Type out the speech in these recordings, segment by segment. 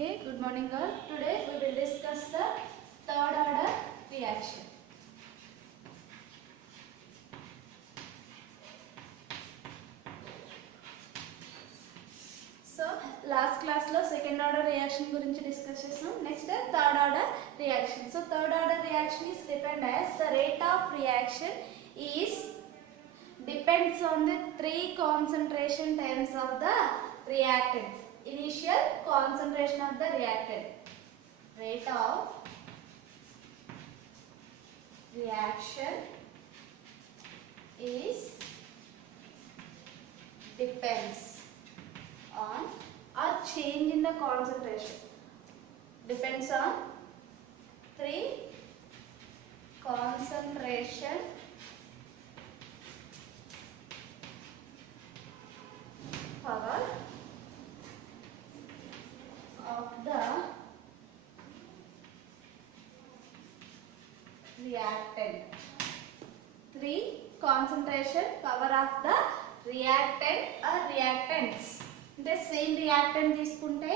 Okay, good morning all. Today we will discuss the third order reaction. So last class lo second order reaction gurinchi discuss chesam. Next third order reaction. So third order reaction is defined as the rate of reaction is depends on the three concentration times of the reactant. Initial concentration of the reactant. Rate of reaction is depends on a change in the concentration. Depends on three concentration power of the reactant. Three concentration power of the reactant or reactants. అంటే same reactant తీసుకుంటే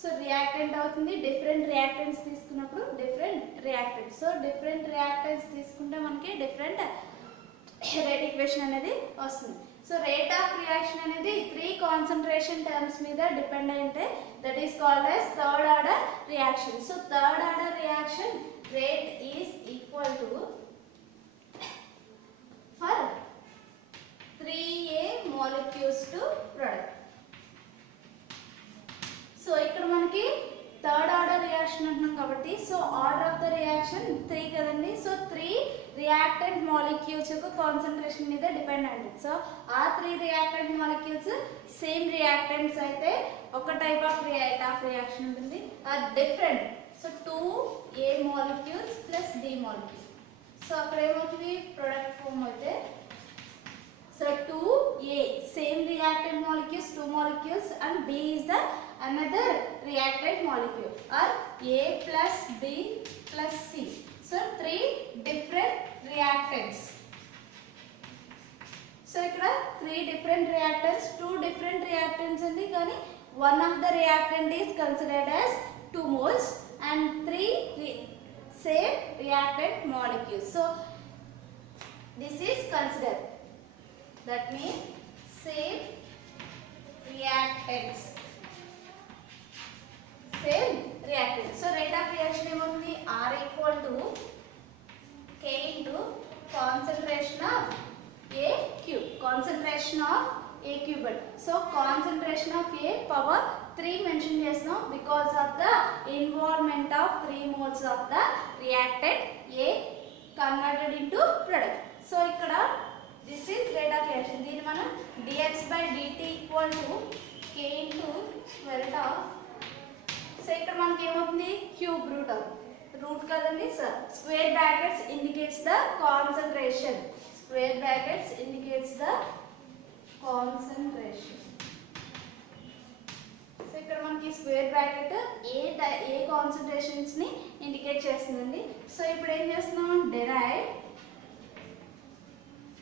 so reactant అవుతుంది, different reactants తీసుకున్నప్పుడు different reactants. So different reactants తీసుకుంటే మనకి different rate equation అనేది వస్తుంది. So rate of reaction అనేది three concentration terms మీద డిపెండ్ అయితే that is called as third order reaction. So third order reaction rate is equal to for 3A molecules to product. So ఇక్కడ మనకి third order reaction అంటున్నాం కాబట్టి so order of the reaction 3 కదండి. So 3 reactant molecules యొక్క concentration మీద depend అయ్యింది. So ఆ 3 reactant molecules same reactants అయితే ఒక type of rate of reaction ఉంటుంది. Or different. So 2A molecules plus B molecule. So అక్కడ ఏమవుతుంది ప్రొడక్ట్ ఫామ్ అయితే so 2A same reactant molecules, 2 molecules, and B is the another reactant molecule, or A plus B plus C. So 3 different reactants. So ikkada 3 different reactants, 2 different reactants undi kani one of the reactant is considered as 2 moles and 3 same reactant molecules. So this is considered. That means same reactants. Same reactants. So rate of reaction ఏమవుతుంది R equal to K into concentration of A cube. Concentration of A cubed. So concentration of A power 3 mention చేస్తున్నాం because of the involvement of 3 moles of the reactant A converted into product. So ఇక్కడ this is rate of reaction. దీని మనం dx by dt equal to k into square root of. So ఇక్కడ మనకి ఏమవుతుంది cube root route కదండి. Sir square brackets indicates the concentration. Square brackets indicates the concentration. So ఇక్కడ మనకి square bracket ఏ concentrations ని indicate చేస్తుందండి. సో ఇప్పుడు ఏం చేస్తున్నాం derive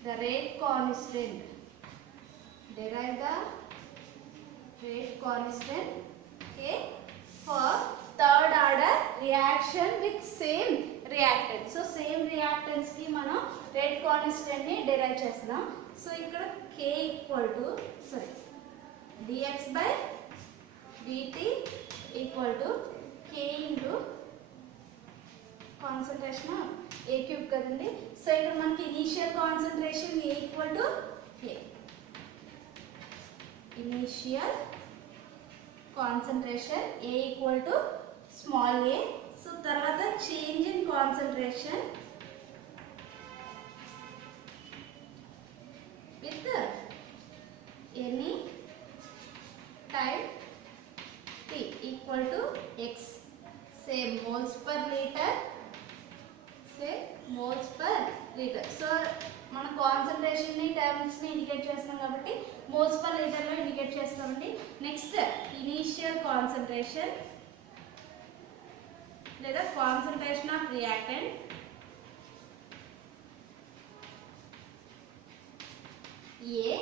the rate constant. Derive the rate constant, okay, for third order reaction with same reactant. So same reactants ki mana rate constant ni derive chestunam. So ikkada k equal to dx by dt equal to k into concentration of A cube కదండి. So ఇక్కడ మనకి initial concentration A equal to A. Initial concentration A equal to small a. So తర్వాత change in concentration with any time t equal to x. Same moles per litre moles per litre. So మన concentration ని terms ని indicate చేస్తాం కాబట్టి moles per litre లో indicate చేస్తామండి. Next initial concentration లేదా concentration of reactant A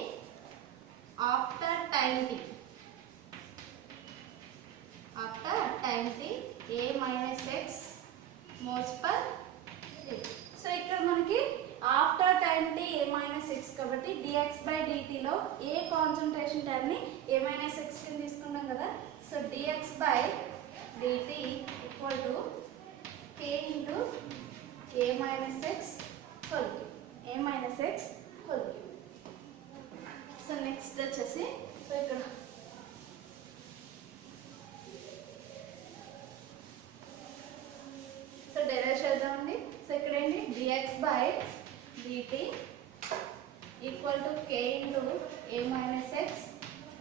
after time t. After టైంకి A minus X moles per litre. So ఇక్కడ మనకి after time t A minus x కాబట్టి డిఎక్స్ బై డిటీలో ఏ కాన్సన్ట్రేషన్ టైంని A minus x కింద తీసుకున్నాం కదా. So d x by d t equal to k into A minus x whole cube. A minus x whole cube. So next వచ్చేసి so ఇక్కడ so derive చేద్దామండి. So ఇక్కడ ఏంటి d x by d t equal to k into A minus x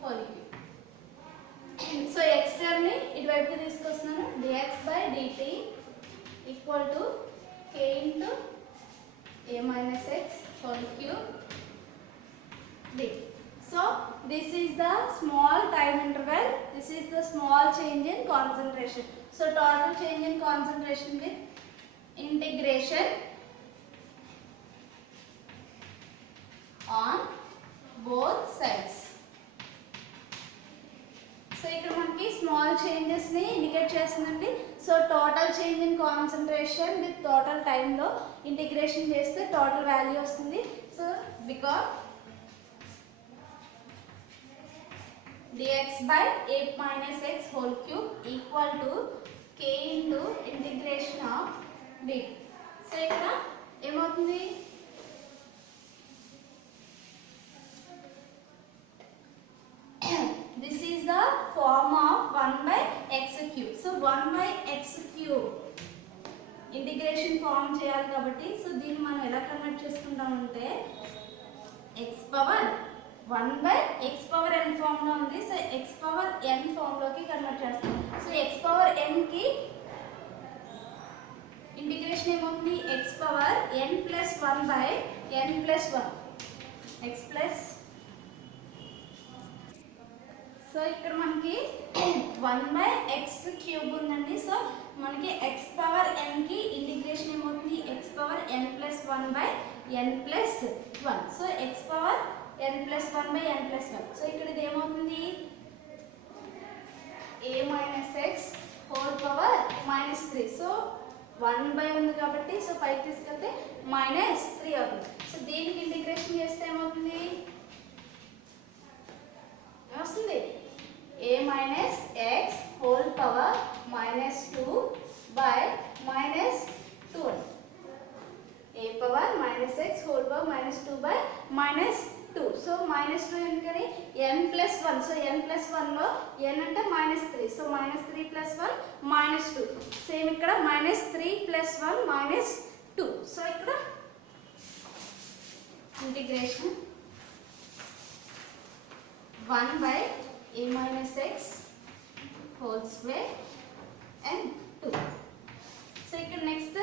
whole cube. So x టర్మ్ని ఇటువైపుకి తీసుకొస్తున్నాను. D x by d t equal to k into A minus x whole cube dt. So this is the small time interval, this is the small change in concentration. So total change in concentration with integration on both sides. So ఇక్కడ మనకి small changes ని indicate చేస్తుందండి. So total change in concentration with total టైంలో integration చేస్తే total value వస్తుంది. So because dx by a minus x whole cube equal to k into integration of dt. So ఇక్కడ ఏమవుతుంది this is the form of 1 by x cube. So 1 by x cube integration form చేయాలి కాబట్టి so దీన్ని మనం ఎలా convert చేసుకుంటామంటే x power 1 by x power n form లో ఉంది. So x power n form లోకి కన్వర్ట్ చేస్తాం. సో x power n కి ఇంటిగ్రేషన్ ఏమవుతుంది x power n plus 1 by n plus 1 x plus. So ఇక్కడ మనకి 1 by x క్యూబ్ ఉందండి. So మనకి x power n కి ఇంటిగ్రేషన్ ఏమవుతుంది x power n plus 1 by n plus 1. So x power n plus 1 by n plus 1. So ఇక్కడ ఇది ఏమవుతుంది a minus x whole power minus 3. So 1 by ఉంది కాబట్టి so పైకి తీసుకెళ్తే minus 3 అవుతుంది. సో దీనికి ఇంటిగ్రేషన్ చేస్తే ఏమవుతుంది ఏమొస్తుంది a minus x whole power minus 2 by minus 2. a power minus x whole power minus 2 by minus 2. So minus 2 ఎందుకని n plus 1. So n plus 1లో n అంటే minus 3. So minus 3 plus 1 minus 2. Same ఇక్కడ minus 3 plus 1 minus 2. So ఇక్కడ integration 1 by a minus x whole square and 2. So ఇక్కడ next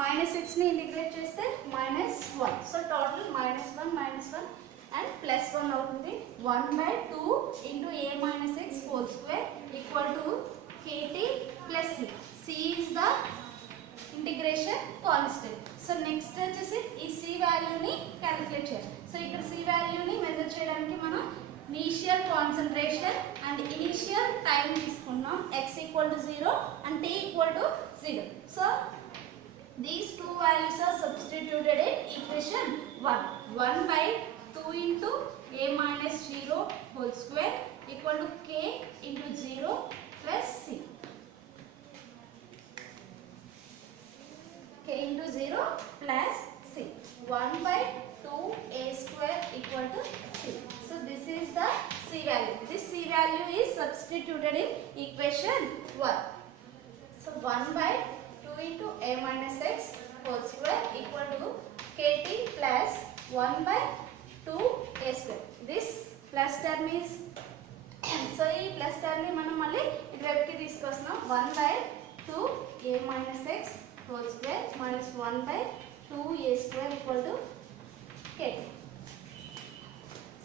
minus 6 ని integrate చేస్తే minus 1. So total minus 1 minus 1 and plus 1 అవుతుంది. 1 by 2 into a minus x whole square equal to kt plus c. c is the integration constant. So next వచ్చేసి ఈ c వాల్యూని calculate చేయాలి. So ఇక్కడ c వాల్యూని measure చేయడానికి మనం initial concentration and initial time తీసుకున్నాం. x equal to 0 and t equal to 0. So these two values are substituted in equation 1. 1 by 2 into a minus 0 whole square equal to k into 0 plus c. k into 0 plus c. 1 by 2 a square equal to c. So this is the c value. This c value is substituted in equation 1. So 1 by 2 into a minus x whole square equal to kt plus 1 by 2 a square. This plus term is so ఈ plus term ని మనం మళ్ళీ ఇటువైపుకి తీసుకొస్తున్నాం. 1 by 2 a minus x whole square minus 1 by 2 a square equal to kt.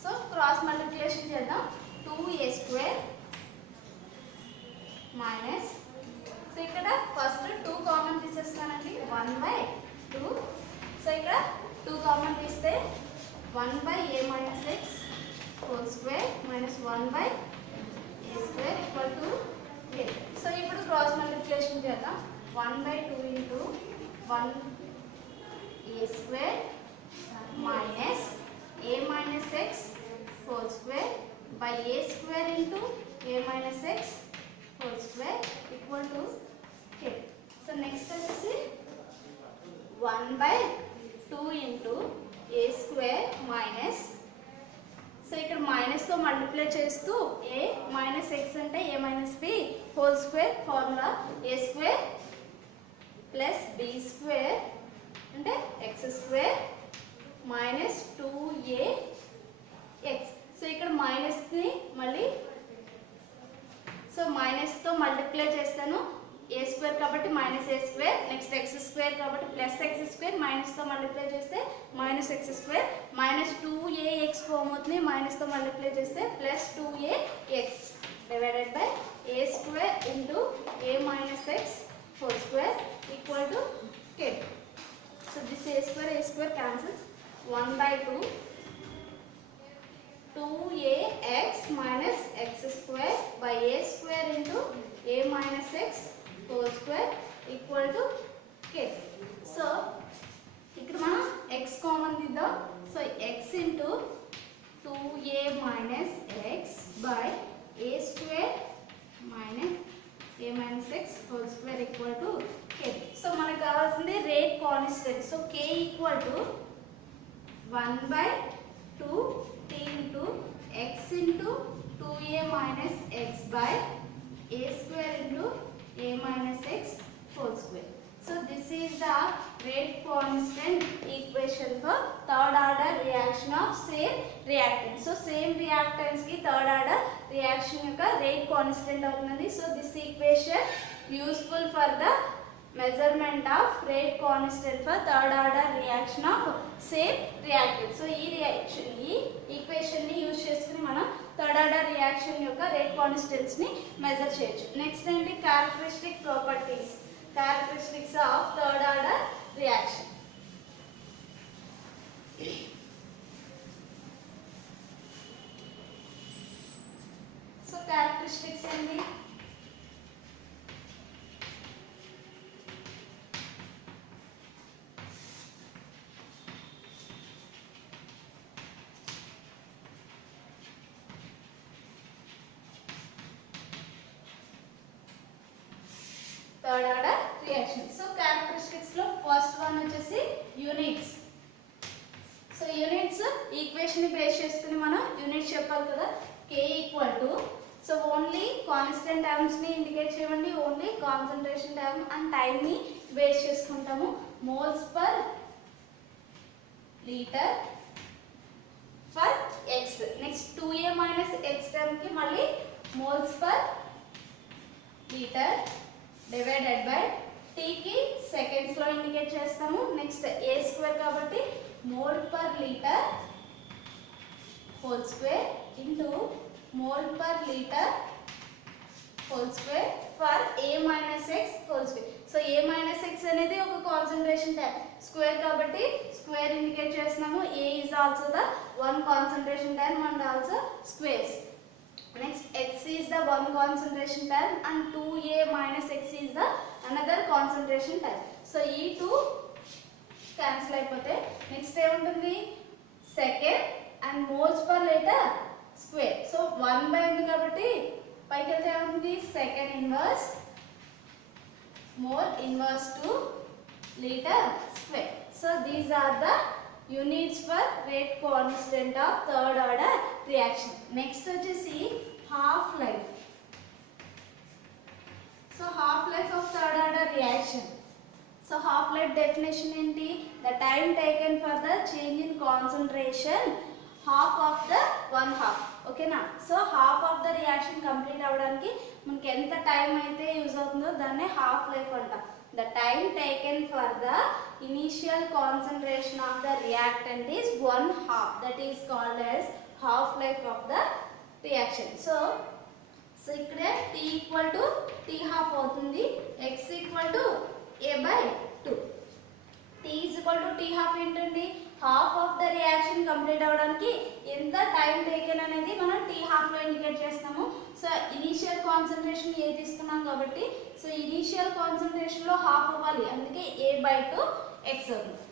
So cross multiplication చేద్దాం. 2 a square minus so ఇక్కడ first 2 common తీసేస్తానండి. 1 by 2. So ఇక్కడ 2 common తీస్తే 1 by a minus x whole square minus 1 by a square equal to k. So ఇప్పుడు cross 1/2 into 1a square minus a minus x whole square by a square into a minus x whole square equal to k. So next వచ్చేసి 1/2 into a square minus, so ఇక్కడ minus తో multiply చేస్తూ a minus x అంటే a minus b whole square formula a square plus b square అంటే x square minus 2ax. So ఇక్కడ minus ని మళ్ళీ so minus తో మల్టిప్లై చేస్తాను, a స్క్వేర్ కాబట్టి minus a square, next x square కాబట్టి plus x square, minus తో multiply చేస్తే minus x square, minus 2ax form అవుతుంది, మైనస్ తో మల్టిప్లై చేస్తే plus 2ax divided by a square into a minus x whole square equal to k. So this a square cancels, 1/2 2ax minus x square by a square into a minus x whole square equal to k. So ఇక్కడ మనం x common తీద్దాం. So x into 2a minus x by a square minus a minus x whole square equal to k. So మనకు కావాల్సింది rate constant. So k equal to 1/2 t into x into 2a minus x by a square into a minus x whole square. So this is the rate constant equation for third order reaction of same reactant. So same reactants ki third order reaction yokka rate constant avutundi. So this equation useful for the measurement of rate constant for third order reaction of same reactant. So ee equation ni use cheskoni mana third order reaction yokka rate constants ni measure cheyochu. Next enti characteristic properties, characteristics of third order reaction. So characteristics enti third order reaction. So characteristics lo first one vachesi units. So units equation ni base cheskoni mana units cheppali kada. K equal to, so only constant terms ni indicate cheyandi, only concentration term and time ni base cheskuntamu. Moles per liter for x. Next 2a minus x term ki malli moles per liter divided by t ki seconds లో indicate చేస్తాము. Next a square కాబట్టి mole per litre whole square into mole per litre whole square for a minus x whole square. So a minus x అనేది ఒక concentration type, square కాబట్టి square indicate చేస్తున్నాము. a is also the one concentration term and also squares. Next x is the one concentration term and 2a minus x is the another concentration term. So ఈ 2 cancel అయిపోతే next ఏముంటుంది second and moles per litre square. So 1 ఉంది కాబట్టి పైకి వెళ్తే ఏముంటుంది second inverse mole inverse to litre square. So these are the units for rate constant of third order reaction. Next వచ్చేసి half life. So half life of third order reaction. So half life definition enti, the time taken for the change in concentration half of the one half. Okay na? So half of the reaction complete avvadaniki manaki enta time aithe use avutundo danne half life anta. The time taken for the initial concentration of the reactant is one half. That is called as half life of the reaction. So ikkada t equal to t half avutundi, x equal to a by 2. T is equal to t half ఏంటండి half of the reaction complete అవడానికి ఎంత time taken అనేది మనం t half లో indicate చేస్తాము. So initial concentration ఏ తీసుకున్నాం కాబట్టి so initial కాన్సన్ట్రేషన్లో half అవ్వాలి, అందుకే a/2 x అవుతుంది.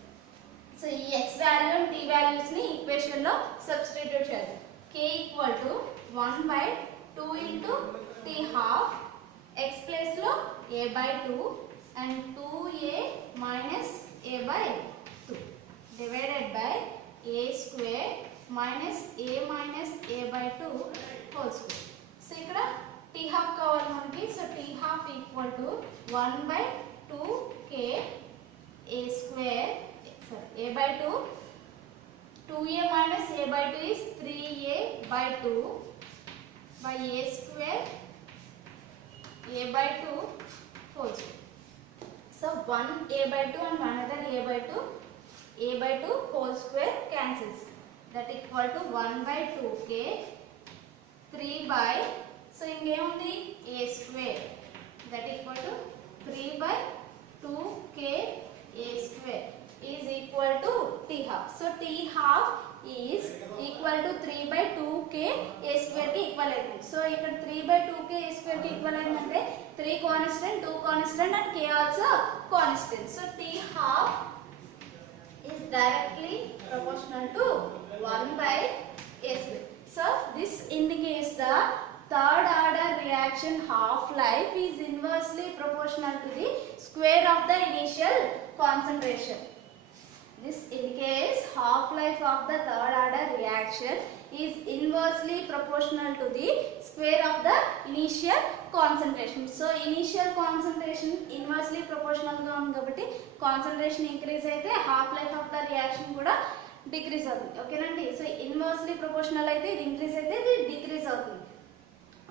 సో ఈ x వాల్యూ అండ్ t వాల్యూస్ని ఈక్వేషన్లో సబ్స్టిట్యూట్ చేద్దాం. k = 1/2 into t half, x ప్లేస్లో a/2 and 2a minus a/2 divided by a² minus a minus a/2 whole square. So ఇక్కడ t half కావాలి మనకి. So t half equal to 1/2k a/2 2a minus a/2 is 3a/2 by a² a/2 whole square. So one a/2 and another a/2 whole square cancels. That equal to 1/2k 3 by so ingame undi a² that equal to 3/2k a² is equal to t half. So t half is equal to 3/2k a² కి equal అవుతుంది. So ఇక్కడ 3/2k a² కి equal అయిందంటే 3 constant 2 constant and k also constant. So t half is directly proportional to 1/a². So this indicates the third order reaction half life is inversely proportional to the square of the initial concentration. This indicates half life of the third order reaction is inversely proportional to the square of the initial concentration. So initial concentration inversely proportional ga undi kabatti concentration increase aithe half life of the reaction kuda decrease avutundi. Okay nandi. So inversely proportional aithe ఇది increase aithe ఇది decrease avutundi.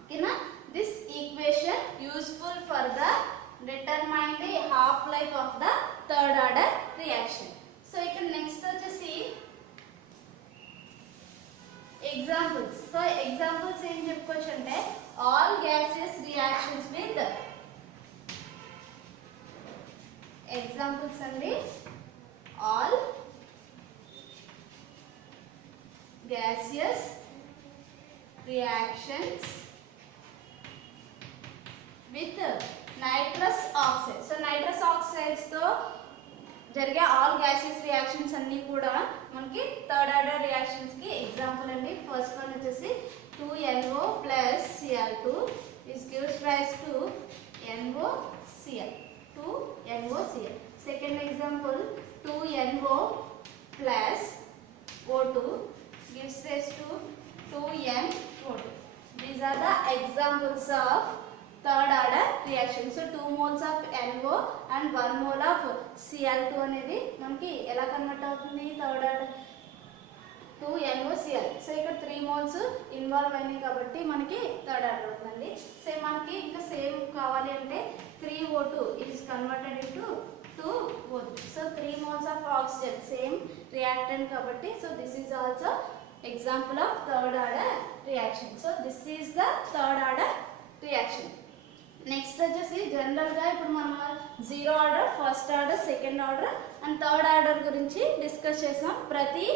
Okay na. This equation useful for the determine the half life of the third order reaction. So ఇక్కడ next వచ్చేసి examples. So examples ఏం చెప్పుకోవచ్చు అంటే all gases reactions with examples అండి all gaseous reactions with nitrous oxide. So nitrous oxides తో జరిగే all gases reactions అన్నీ కూడా మనకి థర్డ్ ఆర్డర్ రియాక్షన్స్ కి ఎగ్జాంపుల్ అండి. ఫస్ట్ వన్ వచ్చేసి 2NO plus Cl2 is gives rise to NOCl. 2NOCl. Second example 2NO plus O2 gives rise to 2NO2. These are the examples of third order reaction. So 2 moles of NO and 1 mole of Cl2 అనేది మనకి ఎలా convert అవుతుంది third order 2NOCl. So ఇక్కడ 3 moles involve అయినాయి కాబట్టి మనకి third order అవుతుంది. Same మనకి ఇంకా సేమ్ కావాలి అంటే 3O2 is converted into 2O2. So 3 moles of oxygen same reactant kabatti. So this is also example of third order reaction. So this is the third order reaction. Next వచ్చేసి జనరల్గా ఇప్పుడు మనం zero order, first order, second order and third order గురించి discuss చేసాం. ప్రతి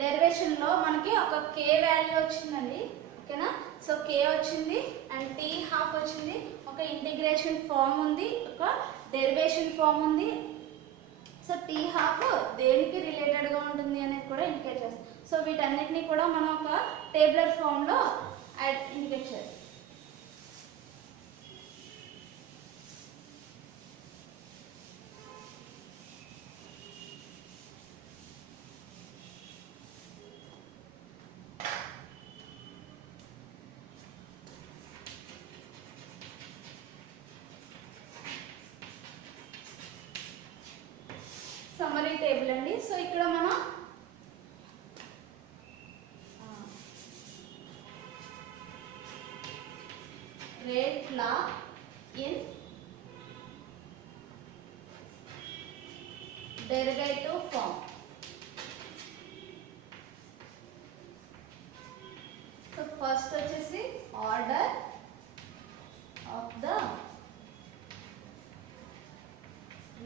డెరివేషన్లో మనకి ఒక కే value వచ్చిందండి. ఓకేనా. సో కే వచ్చింది అండ్ టీ హాఫ్ వచ్చింది, ఒక ఇంటిగ్రేషన్ ఫామ్ ఉంది, ఒక డెరివేషన్ ఫామ్ ఉంది. సో టీ హాఫ్ దేనికి రిలేటెడ్గా ఉంటుంది అనేది కూడా ఇండికేట్ చేస్తాం. సో వీటన్నిటిని కూడా మనం ఒక టేబులర్ ఫామ్లో ఇండికేట్ చేస్తాం. సమ్మరీ టేబుల్ అండి. సో ఇక్కడ మనం rate law in derivative form. So first వచ్చేసి order of the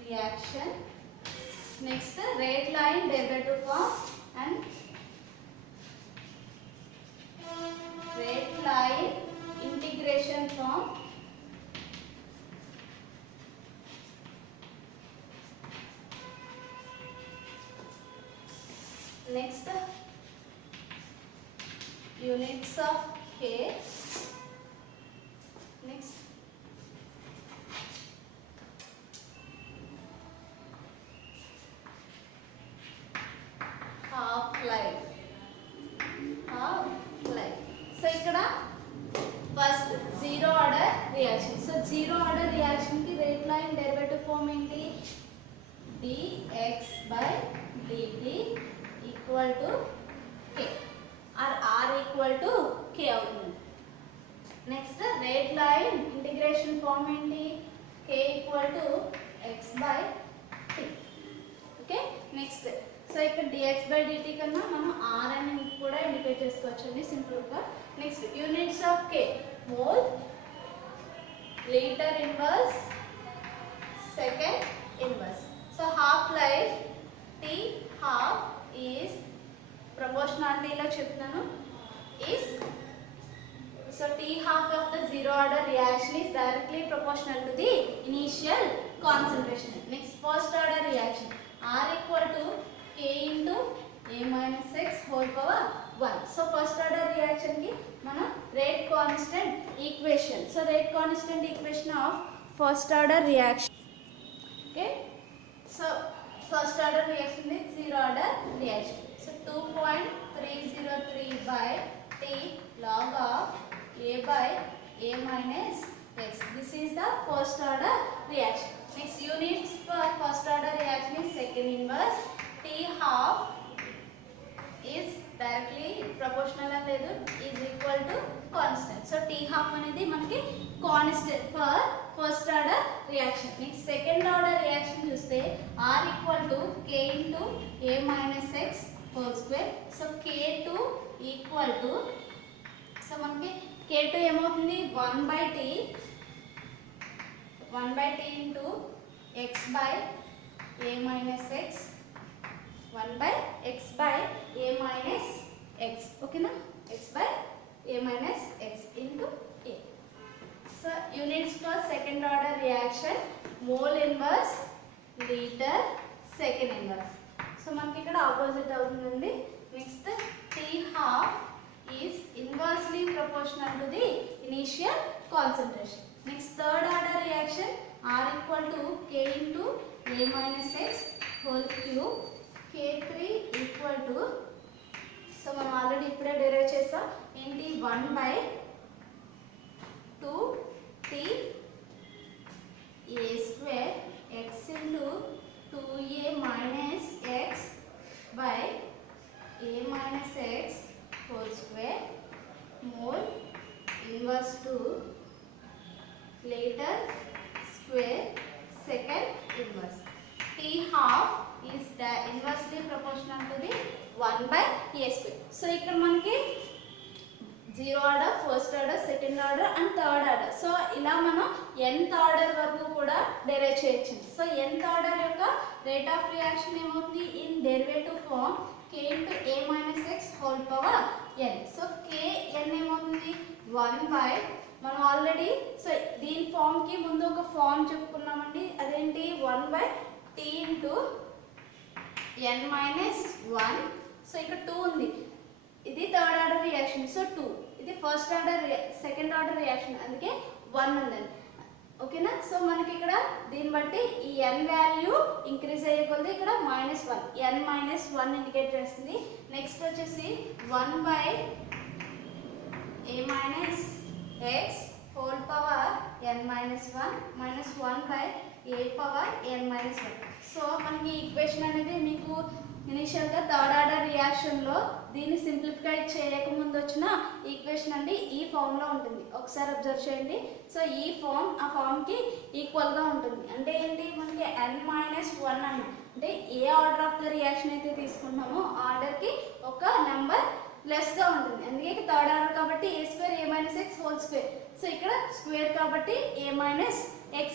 reaction, next rate line derivative form and rate line in Next, units of K. Next, half life. Half life. So ikkada first zero order reaction. So zero order reaction ki rate law in derivative form enti dx by dt equal to k or r equal to k అవుతుంది. Next rate law in integration form ఏంటి k equal to x by t. Okay next so ఇక్కడ dx by dt కన్నా మనం r అని కూడా indicate చేసుకోవచ్చండి simple గా. Next units of k mole, litre inverse, second inverse. So half life t half is proportionality లో చెప్తున్నాను is so t half of the zero order reaction is directly proportional to the initial concentration. Next first order reaction r equal to k into a minus x whole power 1. So first order reaction ki mana rate constant equation. So rate constant equation of first order reaction. Okay, so first order reaction is zero order reaction. So 2.303 by t log of a by a minus x. This is the first order reaction. Next units for first order reaction is second inverse. T half is directly proportional and ledu is equal to constant. So t half అనేది మనకి constant for first order reaction. Next second order reaction చూస్తే r equal to k into a minus x whole square. So k2 equal to so మనకి k2 ఏమవుతుంది 1 by t into x by a minus x 1 by x by a minus x. Okay na, x by a minus x into a. So units for second order reaction mole inverse, liter, second inverse. So మనకి ఇక్కడ opposite అవుతుందండి. Next t half is inversely proportional to the initial concentration. Next third order reaction r equal to k into a minus x whole cube, k3 equal to so మనం already ఇప్పుడే derive చేసాం ఏంటి 1 by 2 t a square x into 2a minus x by a minus x whole square mole inverse to later square second inverse. T half is the inversely proportional to the 1 by a square. So ఇక్కడ మనకి zero order, first order, second order and third order. So ఇలా మనం nth order వరకు కూడా derive చేయొచ్చు. So nth order యొక్క rate of reaction ఏమవుతుంది in derivative form k into a minus x whole power n. So kn ఏమవుతుంది 1 by మనం already so దీని ఫామ్ కి ముందు ఒక ఫామ్ చెప్పుకున్నామండి, అదేంటి 1 by t into n minus 1. So ఇక్కడ 2 ఉంది, ఇది థర్డ్ ఆర్డర్ రియాక్షన్. సో 2 ఇది first order second order reaction, అందుకే 1 ఉందండి. ఓకేనా. సో మనకి ఇక్కడ దీన్ని బట్టి ఈ n వాల్యూ ఇంక్రీజ్ అయ్యే కొద్దీ ఇక్కడ -1 n -1 ఇండికేట్ చేస్తుంది. నెక్స్ట్ వచ్చేసి 1 by a minus x whole power n minus 1 minus 1 by a power n minus 1. So మనకి ఈక్వేషన్ అనేది మీకు ఇనిషియల్గా థర్డ్ ఆర్డర్ రియాక్షన్లో దీన్ని సింప్లిఫై చేయకముందు వచ్చిన ఈక్వేషన్ అండి ఈ ఫామ్లో ఉంటుంది. ఒకసారి అబ్జర్వ్ చేయండి. సో ఈ ఫామ్ ఆ ఫామ్కి ఈక్వల్గా ఉంటుంది. అంటే ఏంటి మనకి n-1 అన్న అంటే ఏ ఆర్డర్ ఆఫ్ ద రియాక్షన్ అయితే తీసుకుంటామో ఆర్డర్కి ఒక నెంబర్ లెస్గా ఉంటుంది. అందుకే థర్డ్ ఆర్డర్ కాబట్టి a square a minus x whole square. So ఇక్కడ స్క్వేర్ కాబట్టి a minus x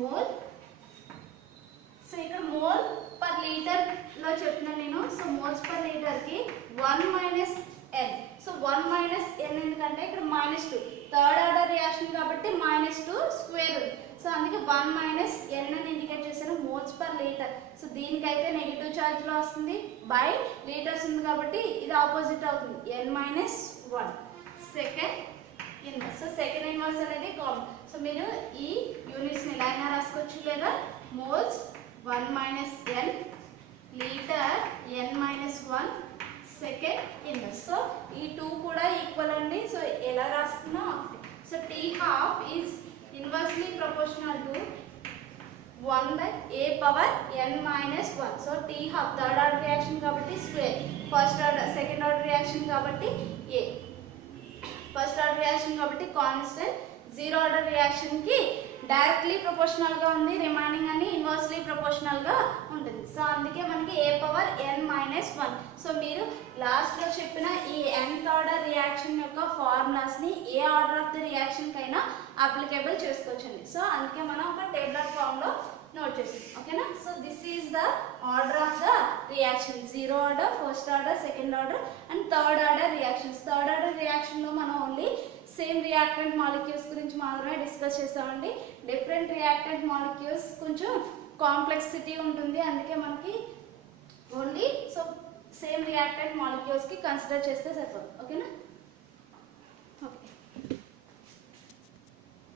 mole. So ఇక్కడ మోల్ పర్ లీటర్ లో చెప్తున్నాను నేను. సో మోల్స్ పర్ లీటర్ కి 1 minus n. So 1 minus n ఎందుకంటే ఇక్కడ -2 థర్డ్ ఆర్డర్ రియాక్షన్ కాబట్టి -2 స్క్వేర్. సో సో అందుకే 1 మైనస్ n అని ఇండికేట్ చేశాను, మోల్స్ పర్ లీటర్. సో దీనికైతే నెగిటివ్ ఛార్జ్లో వస్తుంది, బై లీటర్స్ ఉంది కాబట్టి ఇది ఆపోజిట్ అవుతుంది, n minus 1. Second inverse. So second inverse అనేది కామన్. సో మీరు ఈ యూనిట్స్ని ఇలా అయినా రాసుకోవచ్చు, లేదా moles 1 minus n litre n minus 1 second inverse. So ఈ 2 కూడా ఈక్వల్ అండి. సో ఎలా రాస్తున్నాం? So t half is inversely proportional to 1 by a power n minus 1. So t half third order reaction కాబట్టి square, first order second order reaction కాబట్టి a, first order reaction కాబట్టి constant, zero order reaction కి directly proportional గా ఉంది, remaining అని inversely proportional గా ఉంటుంది. So అందుకే మనకి a power n minus 1. So మీరు లాస్ట్ లో చెప్పిన ఈ nth ఆర్డర్ రియాక్షన్ యొక్క ఫార్ములాస్ ని ఏ ఆర్డర్ ఆఫ్ ద రియాక్షన్ కైనా అప్లికేబుల్ చేసుకోవచ్చండి. సో అందుకే మనం ఒక టేబులర్ ఫామ్ లో నోట్ చేస్తాం, ఓకేనా. So this is the order of the reaction, zero order, first order, second order and third order reactions. Third order reaction లో మనం ఓన్లీ సేమ్ రియాక్టెంట్ మాలిక్యూల్స్ గురించి మాత్రమే డిస్కస్ చేస్తామండి. డిఫరెంట్ రియాక్టెంట్ మాలిక్యూల్స్ కొంచెం complexity ఉంటుంది, అందుకే మనకి only so same reactant molecules కి కన్సిడర్ చేస్తే సరిపోతుంది, ఓకేనా.